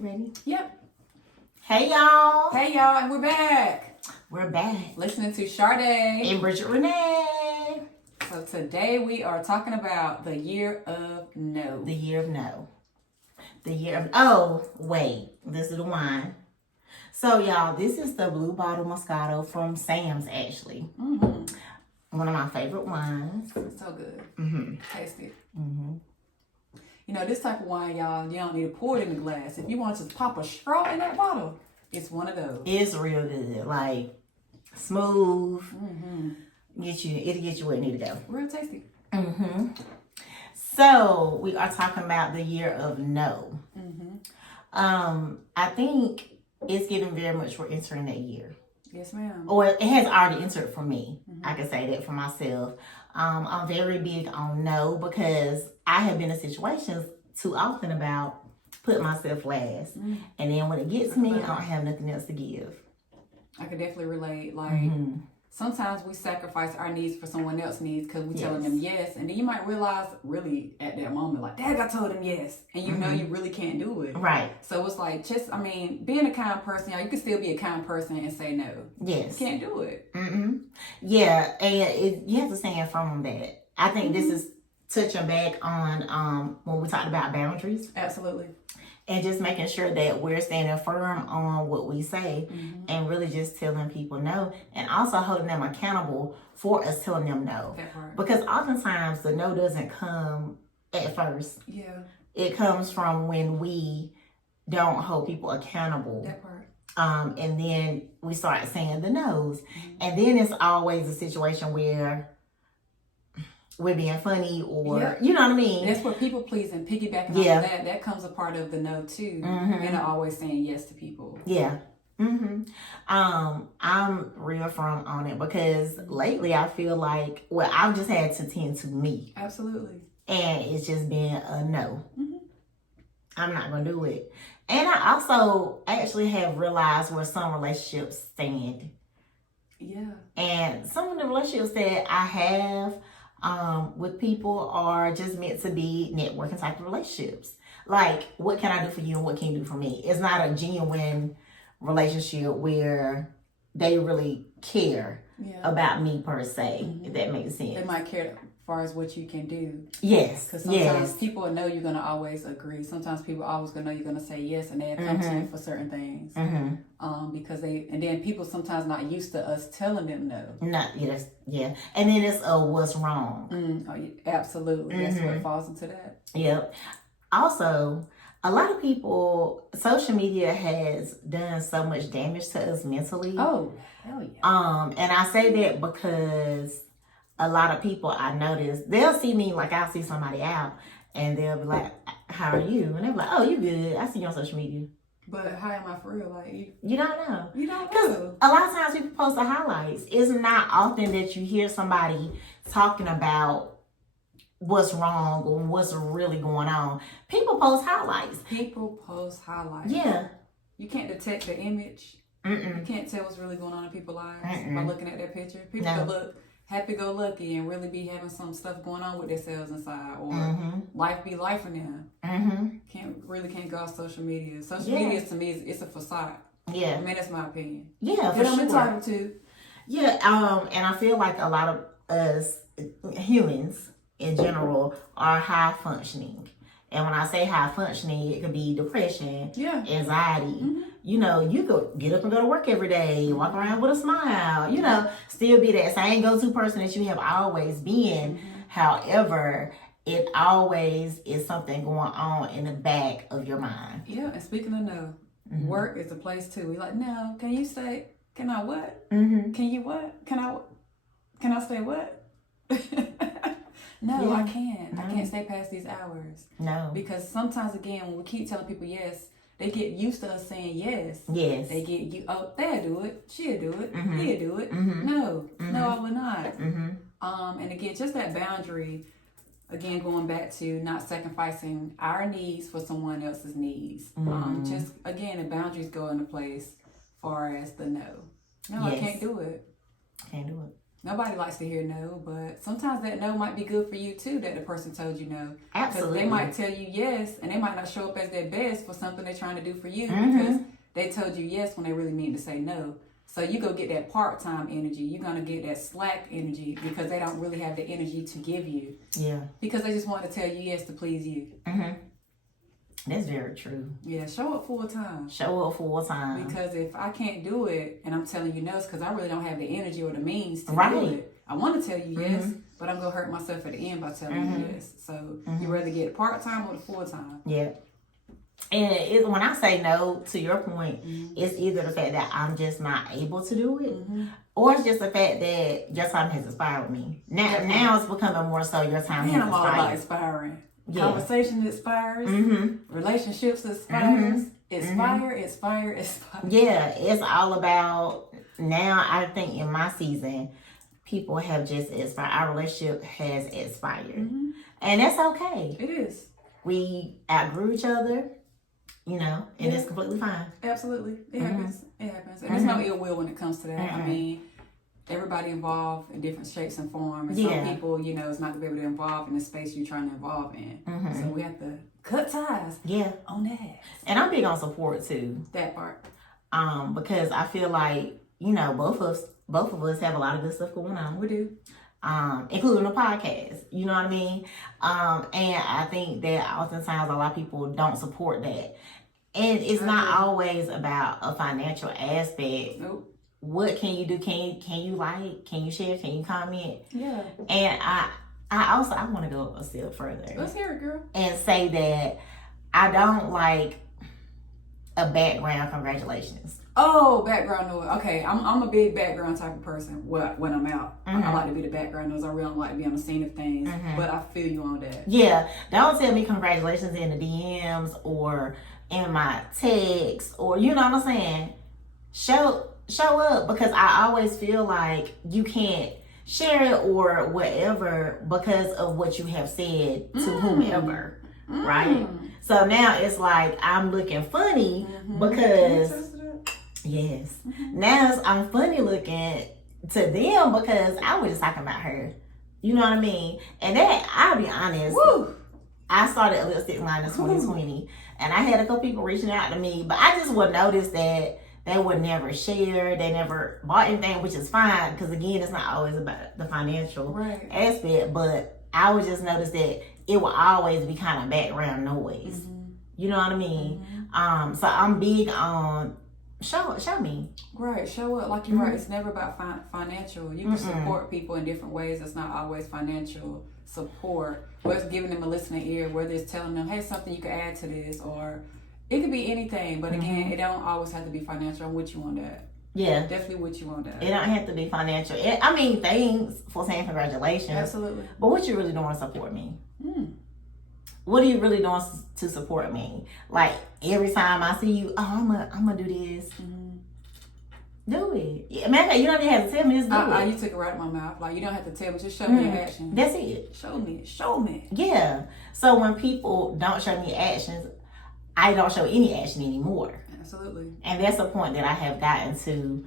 Ready? Yep. Hey y'all. Hey y'all, and we're back. We're back. Listening to Sade And Bridget Renee. So today we are talking about the year of no. The year of no. The year of, oh, wait. This is the wine. So y'all, this is the Blue Bottle Moscato from Sam's actually. Mm-hmm. One of my favorite wines. So good. Mm-hmm. Taste it. Mm-hmm. You know, this type of wine, y'all, you don't need to pour it in the glass. If you want to just pop a straw in that bottle, it's one of those. It's real good. Like, smooth. Mm-hmm. It'll get you where it need to go. Real tasty. Mm-hmm. So, we are talking about the year of no. Mm-hmm. I think it's given very much we're entering that year. Yes, ma'am. Or it has already entered for me. Mm-hmm. I can say that for myself. I'm very big on no because I have been in situations too often about putting myself last. Mm-hmm. And then when it gets me, I don't have nothing else to give. I can definitely relate. Like, Mm-hmm. sometimes we sacrifice our needs for someone else's needs because we're Yes. telling them yes. And then you might realize really at that moment, like, Dad, I told him yes. And you know you really can't do it. Right. So it's like, being a kind person, y'all, you can still be a kind person and say no. Yes. You can't do it. Mm-hmm. Yeah, and you have to stand firm on that. I think this is touching back on when we talked about boundaries. Absolutely. And just making sure that we're standing firm on what we say and really just telling people no. And also holding them accountable for us telling them no. That part. Because oftentimes the no doesn't come at first. Yeah. It comes from when we don't hold people accountable. That part. And then we start saying the no's. And then it's always a situation where we're being funny or, you know what I mean? That's where people pleasing, piggybacking Yeah. on that comes a part of the no too. Mhm. And always saying yes to people. Yeah. I'm real firm on it because lately I feel like, well, I've just had to tend to me. Absolutely. And it's just been a no. Mm-hmm. I'm not going to do it. And I also actually have realized where some relationships stand. Yeah. And some of the relationships that I have with people are just meant to be networking type of relationships. Like, what can I do for you and what can you do for me? It's not a genuine relationship where they really care about me per se, if that makes sense. They might care as far as what you can do. Yes. Because sometimes people know you're going to always agree. Sometimes people always going to know you're going to say yes and they'll come to you for certain things. Because and then people sometimes not used to us telling them no. And then it's what's wrong. Oh, yeah, absolutely. That's where it falls into that. Yep. Also, a lot of people, social media has done so much damage to us mentally. Oh, hell yeah. And I say that because a lot of people I notice, they'll see me, like I'll see somebody out and they'll be like, how are you? And they'll be like, oh, you good. I see you on social media. But how am I for real? Like, you don't know. You don't Because know. a lot of times people post the highlights. It's not often that you hear somebody talking about what's wrong or what's really going on. People post highlights. Yeah. You can't detect the image. Mm-mm. You can't tell what's really going on in people's lives by looking at their picture. People could look happy-go-lucky and really be having some stuff going on with themselves inside, or life be life for them. Can't go off social media. Social media to me it's a facade. Yeah. I mean, that's my opinion. Yeah, for But I'm sure. entitled to. Yeah, and I feel like a lot of us humans in general are high functioning. And when I say high functioning, it could be depression, anxiety. You know, you could get up and go to work every day, walk around with a smile, you know, still be that same go-to person that you have always been. However, it always is something going on in the back of your mind. Yeah, and speaking of no, work is a place too. We like, no, can you say, can I what? Can you what? Can I say what? No, I can't. I can't stay past these hours. No. Because sometimes, again, when we keep telling people yes, they get used to us saying yes. Yes. They get you, oh, they'll do it. She'll do it. He'll do it. No, I will not. And again, just that boundary, again, going back to not sacrificing our needs for someone else's needs. Just, again, the boundaries go into place far as the no. No, I can't do it. Can't do it. Nobody likes to hear no, but sometimes that no might be good for you too, that the person told you no. Absolutely. Because they might tell you yes, and they might not show up as their best for something they're trying to do for you because they told you yes when they really mean to say no. So you go get that part-time energy. You're going to get that slack energy because they don't really have the energy to give you. Yeah. Because they just want to tell you yes to please you. That's very true. Yeah, show up full time. Show up full time. Because if I can't do it and I'm telling you no, it's because I really don't have the energy or the means to do it. I want to tell you yes, but I'm going to hurt myself at the end by telling you yes. So you rather get part-time or the full-time. Yeah. And when I say no, to your point, it's either the fact that I'm just not able to do it, or it's just the fact that your time has expired with me. Now it's becoming more so your time has expired. I'm all about expiring. Yeah. Conversation expires. Relationships expires. Expire. Yeah, it's all about now. I think in my season, people have just expired. Our relationship has expired, and that's okay. It is. We outgrew each other. And it's completely fine. Absolutely. It happens. It happens. And there's no ill will when it comes to that. I mean, everybody involved in different shapes and forms. And some people, is not going to be able to involve in the space you're trying to involve in. So we have to cut ties on that. And I'm big on support, too. That part. Because I feel like, both of us have a lot of good stuff going on. We do. Including the podcast. You know what I mean? And I think that oftentimes a lot of people don't support that. And it's not always about a financial aspect. Nope. What can you do? Can you like? Can you share? Can you comment? Yeah. And I want to go a step further. Let's hear it, girl. And say that I don't like a background congratulations. Oh, background noise. Okay, I'm a big background type of person when I'm out. I like to be the background noise. I really don't like to be on the scene of things. But I feel you on that. Yeah. Don't tell me congratulations in the DMs or in my text or you know what I'm saying. Show up, because I always feel like you can't share it or whatever because of what you have said to whomever. Right? So now it's like I'm looking funny because now I'm funny looking to them because I was just talking about her. You know what I mean? And that, I'll be honest, I started a lipstick line in 2020 and I had a couple people reaching out to me, but I just would notice that they would never share, they never bought anything, which is fine because again, it's not always about the financial aspect, but I would just notice that it will always be kind of background noise. You know what I mean? So I'm big on show me. Right, show up. Like you're right, it's never about financial. You can support people in different ways. It's not always financial support. Whether it's giving them a listening ear, whether it's telling them, hey, something you can add to this, or it could be anything. But again, it don't always have to be financial. I'm with you on that. Yeah. Definitely with you on that. It don't have to be financial. I mean, thanks for saying congratulations. Absolutely. But what you really doing to support me? What are you really doing to support me? Like, every time I see you, I'm gonna do this. Do it. Yeah, man, you don't even have to tell me, just do it. You took it right out of my mouth. Like, you don't have to tell me, just show me your action. That's it. Show me. Yeah. So when people don't show me actions, I don't show any action anymore. Absolutely. And that's a point that I have gotten to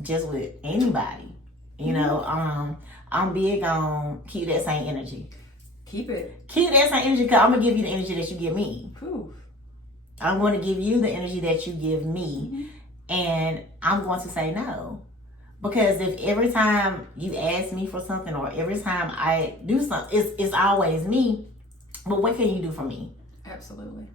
just with anybody. You know, I'm big on keep that same energy. Keep that same energy because I'm going to give you the energy that you give me. Cool. I'm going to give you the energy that you give me. And I'm going to say no. Because if every time you ask me for something or every time I do something, it's always me. But what can you do for me? Absolutely.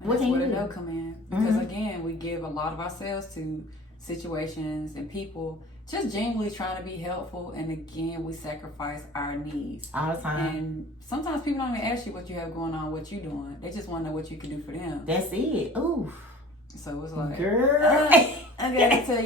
And what can you do? No come in. Because again, we give a lot of ourselves to situations and people just genuinely trying to be helpful, and again, we sacrifice our needs all the time. And sometimes people don't even ask you what you have going on, what you're doing. They just want to know what you can do for them. That's it. Ooh. So it's like, girl, I gotta tell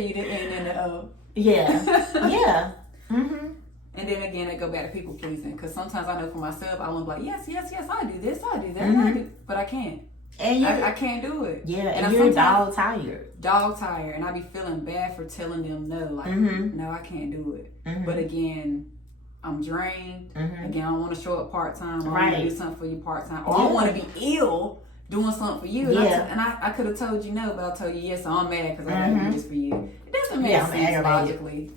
you the N and the O. Yeah, yeah. And then again, I go back to people pleasing because sometimes I know for myself, I want to be like, yes, I do this, I do that, but I can't. And I can't do it. Yeah, and you're dog tired, and I be feeling bad for telling them no, like no, I can't do it. But again, I'm drained. Again, I want to show up part time. I want to do something for you part time, or I want to be ill doing something for you. And I could have told you no, but I told you yes. So I'm mad because I got to do this for you. That's doesn't make sense logically.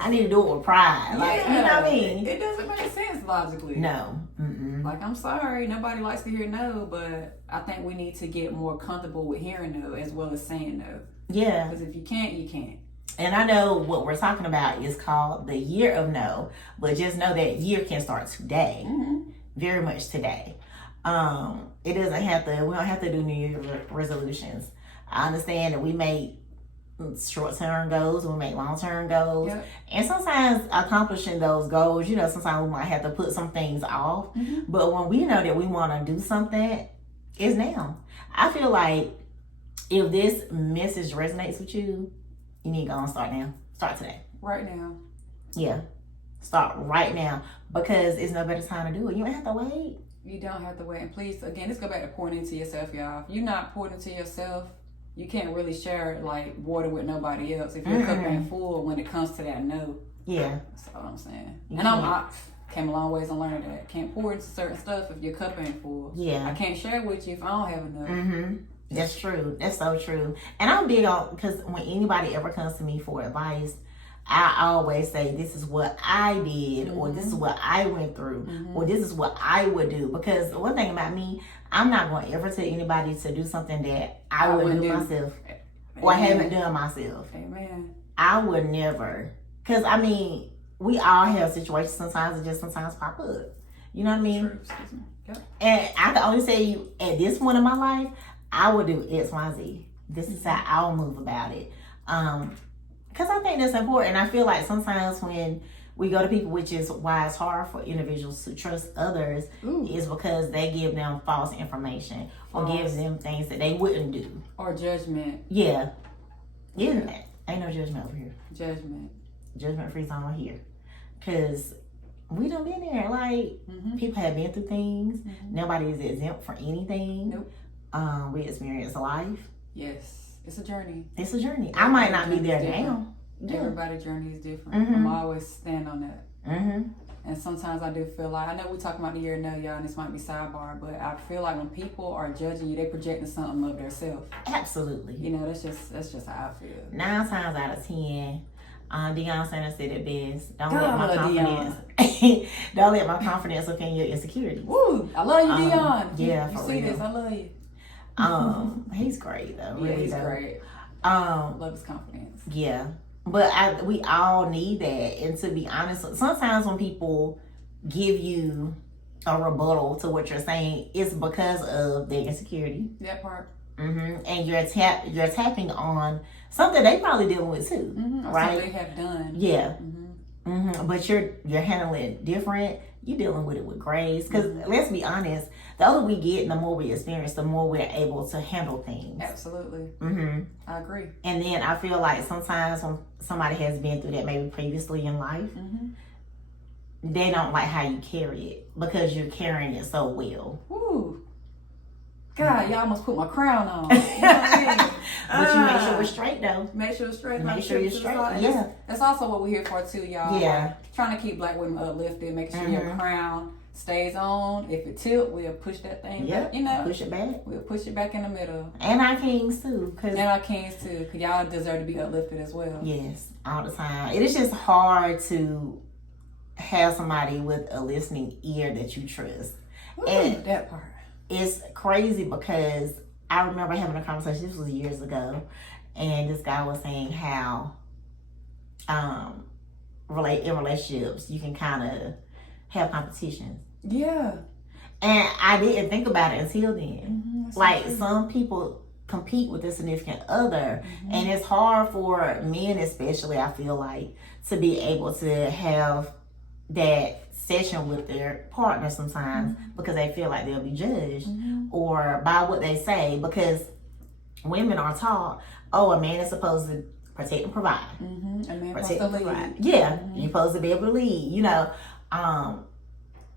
I need to do it with pride. Like, you know what I mean? It doesn't make sense logically. No. Like, I'm sorry, nobody likes to hear no, but I think we need to get more comfortable with hearing no as well as saying no. Yeah. Because if you can't, you can't. And I know what we're talking about is called the year of no, but just know that year can start today. Very much today. It doesn't have to, we don't have to do New Year's resolutions. I understand that we make short-term goals, we make long-term goals. Yep. And sometimes accomplishing those goals, you know, sometimes we might have to put some things off. But when we know that we want to do something, it's now. I feel like if this message resonates with you, you need to go and start now. Start today. Right now. Yeah. Start right now. Because it's no better time to do it. You don't have to wait. You don't have to wait. And please, again, let's go back to pouring into yourself, y'all. If you're not pouring into yourself, you can't really share like water with nobody else. If your cup ain't full when it comes to that no. Yeah. That's all I'm saying. And I came a long ways on learning that. Can't pour into certain stuff if your cup ain't full. Yeah. I can't share with you if I don't have enough. That's true. That's so true. And I'm big on, because when anybody ever comes to me for advice, I always say, this is what I did, or this is what I went through, or this is what I would do. Because one thing about me, I'm not going to ever tell anybody to do something that I wouldn't do myself, or haven't done myself. Amen. I would never. Because, I mean, we all have situations sometimes that just sometimes pop up. You know what I mean? True. Excuse me. Yep. And I can only say, at this point in my life, I would do X, Y, Z. This is how I'll move about it. Because I think that's important. I feel like sometimes when we go to people, which is why it's hard for individuals to trust others, is because they give them false information or give them things that they wouldn't do. Or judgment. Yeah. Isn't that? Ain't no judgment over here. Judgment free zone here. Because we done been there. Like, people have been through things. Nobody is exempt for anything. Nope. We experience life. Yes. It's a journey. It's a journey. I might not be there now. Yeah. Everybody's journey is different. I'm always stand on that. And sometimes I do feel like, I know we're talking about the year no, y'all, and this might be sidebar, but I feel like when people are judging you, they're projecting something of themselves. Absolutely. You know, that's just how I feel. 9 times out of 10, Deion Sanders said it best. Don't let my confidence. Don't let my confidence offend your insecurities. Woo! I love you, Deion. Yeah, you see this? I love you. He's great though. Yeah, really he's great. Love his confidence. Yeah, but we all need that. And to be honest, sometimes when people give you a rebuttal to what you're saying, it's because of their insecurity. That part. And you're tapping on something they probably dealing with too, right? Something they have done. Yeah. But you're handling it different. You're dealing with it with grace. Because let's be honest, the older we get and the more we experience, the more we're able to handle things. Absolutely. I agree. And then I feel like sometimes when somebody has been through that maybe previously in life, they don't like how you carry it because you're carrying it so well. Ooh. God, y'all almost put my crown on. You know what I mean? But you make sure we're straight though. Make sure it's straight. Make sure you're straight. Yeah. That's also what we're here for too, y'all. Yeah. Like, trying to keep Black women uplifted, making sure your crown stays on. If it tilt, we'll push that thing back. You know, push it back. We'll push it back in the middle. And our kings too. And our kings too, because y'all deserve to be uplifted as well. Yes, all the time. It is just hard to have somebody with a listening ear that you trust. Ooh, and that part. It's crazy because I remember having a conversation, this was years ago, and this guy was saying how in relationships you can kind of have competitions. Yeah. And I didn't think about it until then. Like some people compete with their significant other, and it's hard for men especially, I feel like, to be able to have that session with their partner sometimes because they feel like they'll be judged or by what they say, because women are taught, a man is supposed to protect and provide. A man supposed to lead. Yeah, you're supposed to be able to lead, you know.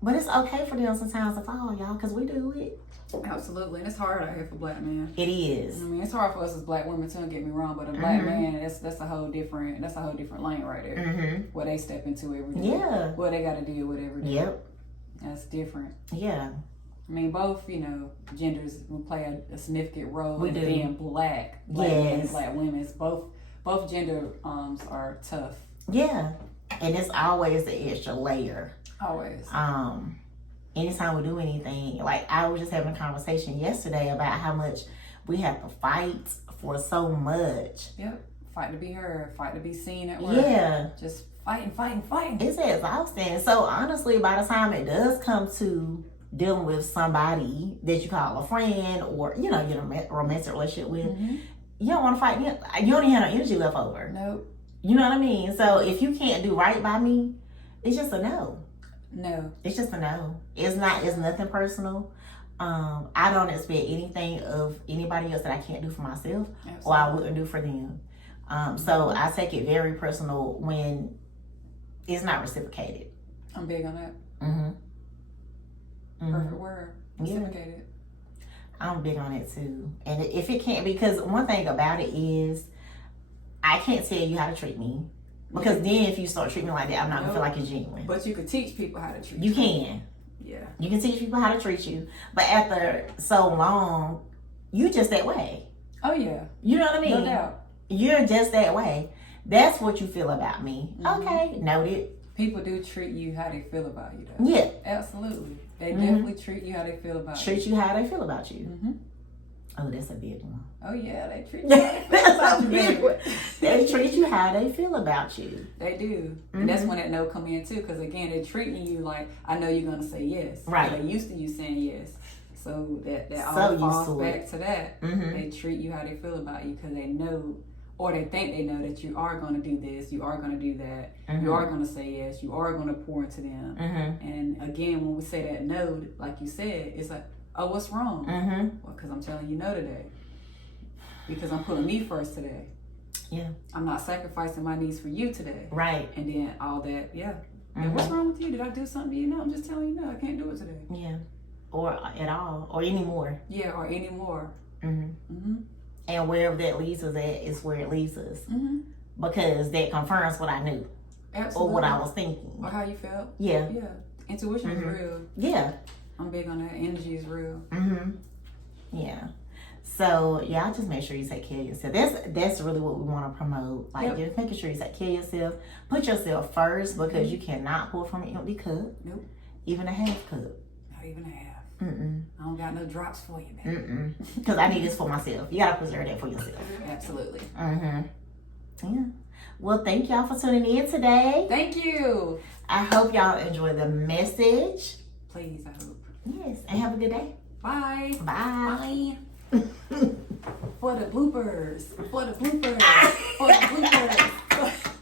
But it's okay for them sometimes to fall, y'all, because we do it. Absolutely, and it's hard out here for Black men. It is. I mean, it's hard for us as Black women too. Don't get me wrong, but a Black man, that's a whole different lane right there. Where they step into every day. Yeah. Where they got to deal with every day. Yep. That's different. Yeah. I mean, both genders will play a significant role in being Black men and Black women. It's both both gender are tough. Yeah. And it's always the extra layer. Always. Anytime we do anything, like I was just having a conversation yesterday about how much we have to fight for so much. Yep. Fight to be heard, fight to be seen at work. Yeah. Just fighting. It's exhausting. So honestly, by the time it does come to dealing with somebody that you call a friend or, you know, you're in a romantic relationship with, you don't want to fight. You don't even have no energy left over. Nope. You know what I mean? So if you can't do right by me, it's just a no. No. It's just a no. It's nothing personal. I don't expect anything of anybody else that I can't do for myself. Absolutely. Or I wouldn't do for them. So I take it very personal when it's not reciprocated. I'm big on that. Perfect word. Reciprocated. I'm big on it too. And if it can't, because one thing about it is I can't tell you how to treat me. Because then if you start treating me like that, I'm not going to feel like it's genuine. But you can teach people how to treat you. You can. Yeah. You can teach people how to treat you. But after so long, you just that way. Oh, yeah. You know what I mean? No doubt. You're just that way. That's what you feel about me. Okay, noted. People do treat you how they feel about you, though. Yeah. Absolutely. They definitely treat you how they feel about you. Treat you how they feel about you. Oh, that's a big one. Oh, yeah. They treat you how they feel about you, baby. They treat you how they feel about you. They do. And that's when that no come in, too. Because, again, they're treating you like, I know you're going to say yes. Right. They're used to you saying yes. So that all falls back to that. They treat you how they feel about you because they know, or they think they know that you are going to do this, you are going to do that, you are going to say yes, you are going to pour into them. And again, when we say that no, like you said, it's like, oh, what's wrong? Well, because I'm telling you no today. Because I'm putting me first today. Yeah. I'm not sacrificing my needs for you today. Right. And then all that, And what's wrong with you? Did I do something to you? No, I'm just telling you no, I can't do it today. Yeah. Or at all. Or anymore. Yeah, or anymore. And wherever that leads us at is where it leads us. Because that confirms what I knew. Absolutely. Or what I was thinking. Or how you felt. Yeah. Yeah. Intuition is real. Yeah. I'm big on that. Energy is real. Yeah. So y'all just make sure you take care of yourself. That's really what we want to promote. Like just making sure you take care of yourself. Put yourself first because you cannot pour from an empty cup. Nope. Even a half cup. Not even a half. I don't got no drops for you, man. Because I need this for myself. You gotta preserve that for yourself. Absolutely. Yeah. Well, thank y'all for tuning in today. Thank you. I hope y'all enjoy the message. Please, I hope. Yes, and have a good day. Bye. Bye. For the bloopers. For the bloopers. For the bloopers.